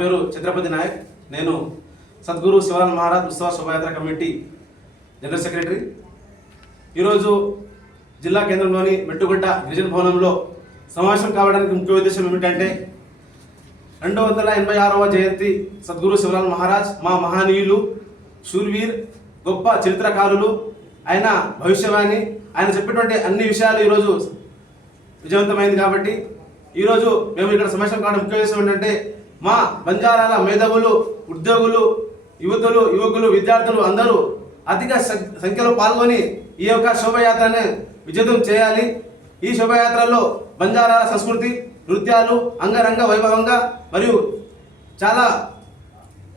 పేరు ఛత్రపతి నాయక్. నేను సద్గురు శివలాల్ మహారాజ్ ఉత్సవ శోభాయాత్ర కమిటీ జనరల్ సెక్రటరీ. ఈరోజు జిల్లా కేంద్రంలోని మెట్టుగుట్ట గిరిజన భవనంలో సమావేశం కావడానికి ముఖ్య ఉద్దేశం ఏమిటంటే 286వ జయంతి సద్గురు శివలాల్ మహారాజ్ మా మహనీయులు, శూర్వీర్, గొప్ప చరిత్రకారులు. ఆయన భవిష్యవాణి, ఆయన చెప్పినటువంటి అన్ని విషయాలు ఈరోజు విజయవంతమైంది. కాబట్టి ఈరోజు మేము ఇక్కడ సమావేశం కావడం ముఖ్య ఉద్దేశం ఏంటంటే మా బంజారాల మేధావులు, ఉద్యోగులు, యువకులు, విద్యార్థులు అందరూ అధిక సంఖ్యలో పాల్గొని ఈ యొక్క శోభయాత్రని విజయవంతం చేయాలి. ఈ శోభయాత్రలో బంజారాల సంస్కృతి, నృత్యాలు అంగరంగ వైభవంగా మరియు చాలా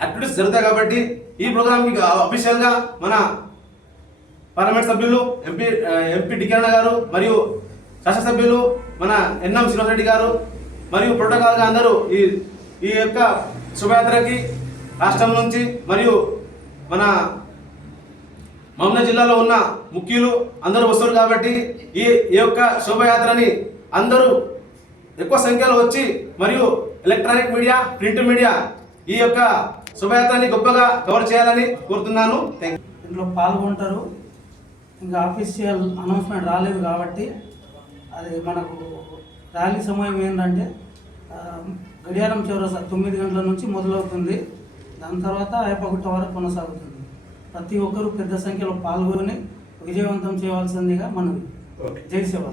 యాక్టివిటీస్ జరుగుతాయి. కాబట్టి ఈ ప్రోగ్రామ్కి అఫీషియల్గా మన పార్లమెంట్ సభ్యులు ఎంపీ కిరణ్ గారు మరియు శాసనసభ్యులు మన ఎన్ఎం శ్రీనివాసరెడ్డి గారు మరియు ప్రోటోకాల్గా అందరూ ఈ యొక్క శోభయాత్రకి రాష్ట్రం నుంచి మరియు మన మహబూబ్నగర్ జిల్లాలో ఉన్న ముఖ్యులు అందరూ వస్తారు. కాబట్టి ఈ యొక్క శోభయాత్రని అందరూ ఎక్కువ సంఖ్యలో వచ్చి మరియు ఎలక్ట్రానిక్ మీడియా, ప్రింట్ మీడియా ఈ యొక్క శోభయాత్రని గొప్పగా కవర్ చేయాలని కోరుతున్నాను. ఇందులో పాల్గొంటారు. ఇంకా ఆఫీషియల్ అనౌన్స్మెంట్ రాలేదు కాబట్టి అది మనకు ర్యాలీ సమయం ఏంటంటే గడియారం చౌరస్తా 9 గంటల నుంచి మొదలవుతుంది. దాని తర్వాత అయిపోగుట్ట వరకు కొనసాగుతుంది. ప్రతి ఒక్కరూ పెద్ద సంఖ్యలో పాల్గొని విజయవంతం చేయవలసిందిగా మనవి. జై శివ.